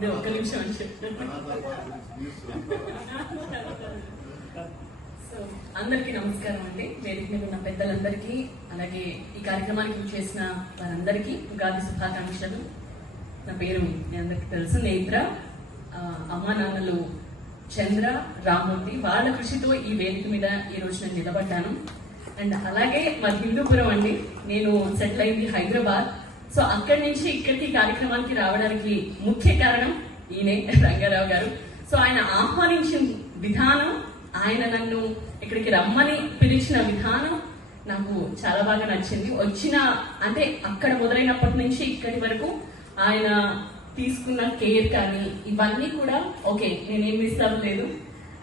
ఇది ఒక నిమిషం అని చెప్తాను. సో అందరికీ నమస్కారం అండి. వేదిక మీద ఉన్న పెద్దలందరికీ, అలాగే ఈ కార్యక్రమానికి చేసిన వారందరికీ ఉగాది శుభాకాంక్షలు. నా పేరు మీ అందరికీ తెలుసు, నేత్ర. అమ్మా నాన్నలు చంద్ర, రామూర్తి, వాళ్ళ కృషితో ఈ వేదిక మీద ఈ రోజు నేను నిలబడ్డాను. అండ్ అలాగే మా హిందూపురం అండి, నేను సెటిల్ అయింది హైదరాబాద్. సో అక్కడి నుంచి ఇక్కడికి కార్యక్రమానికి రావడానికి ముఖ్య కారణం ఈయనే, రంగారావు గారు. సో ఆయన ఆహ్వానించిన విధానం, ఆయన నన్ను ఇక్కడికి రమ్మని పిలిచిన విధానం నాకు చాలా బాగా నచ్చింది. అంటే అక్కడ మొదలైనప్పటి నుంచి ఇక్కడి వరకు ఆయన తీసుకున్న కేర్ కానీ ఇవన్నీ కూడా ఓకే, నేనేం మిస్ అవ్వలేదు.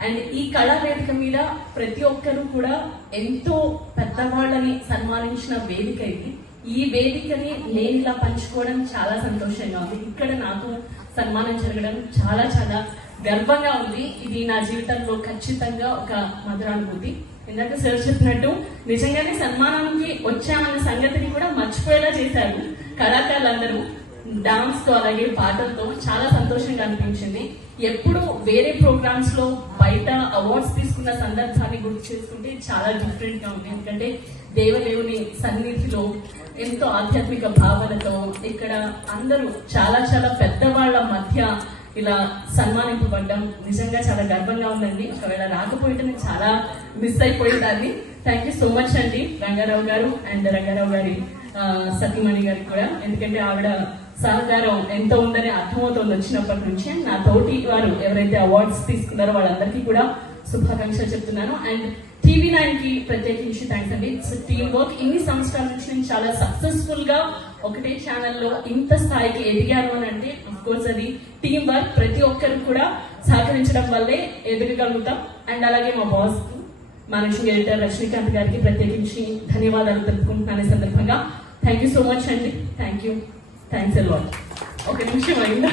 అండ్ ఈ కళా వేదిక మీద ప్రతి ఒక్కరూ కూడా ఎంతో పెద్దవాళ్ళని సన్మానించిన వేదిక ఇది. ఈ వేదికని నేను ఇలా పంచుకోవడం చాలా సంతోషంగా ఉంది. ఇక్కడ నాకు సన్మానం జరగడం చాలా చాలా గర్వంగా ఉంది. ఇది నా జీవితంలో ఖచ్చితంగా ఒక మధురానుభూతి. ఇందాక సార్ చెప్పినట్టు నిజంగానే సన్మానానికి వచ్చామన్న సంగతిని కూడా మర్చిపోయేలా చేశారు కళాకారులందరూ. డాన్స్ తో అలాగే పాటలతో చాలా సంతోషంగా అనిపించింది. ఎప్పుడు వేరే ప్రోగ్రామ్స్ లో బయట అవార్డ్స్ తీసుకున్న సందర్భాన్ని గుర్తు చేసుకుంటే చాలా డిఫరెంట్ గా ఉంది. ఎందుకంటే దేవదేవుని సన్నిధిలో ఎంతో ఆధ్యాత్మిక భావనతో ఇక్కడ అందరూ చాలా చాలా పెద్దవాళ్ల మధ్య ఇలా సన్మానింపబడ్డం నిజంగా చాలా గర్వంగా ఉందండి. ఒకవేళ రాకపోతే నేను చాలా మిస్ అయిపోయేదాన్ని. థ్యాంక్ యూ సో మచ్ అండి రంగారావు గారు అండ్ రంగారావు గారి సతీమణి గారికి కూడా. ఎందుకంటే ఆవిడ సహకారం ఎంత ఉందని అర్థమవుతుంది వచ్చినప్పటి నుంచి. నా తోటి వారు ఎవరైతే అవార్డ్స్ తీసుకున్నారో వాళ్ళందరికీ కూడా శుభాకాంక్షలు చెప్తున్నాను. అండ్ TV9 కి ప్రత్యేకించి థ్యాంక్స్ అండి. It's team work. ఇన్ని సంవత్సరాల నుంచి నేను చాలా సక్సెస్ఫుల్ గా ఒకటే ఛానల్లో ఇంత స్థాయికి ఎదిగాను అని అంటే అఫ్ కోర్స్ అది టీమ్ వర్క్. ప్రతి ఒక్కరు కూడా సహకరించడం వల్లే ఎదగగలుగుతాం. అండ్ అలాగే మా బాస్ మేనేజింగ్ ఎడిటర్ రజనీకాంత్ గారికి ప్రత్యేకించి ధన్యవాదాలు తెలుపుకుంటున్నాను ఈ సందర్భంగా. థ్యాంక్ యూ సో మచ్ అండి. Thanks a lot. ఒక నిమిషం అయిందా?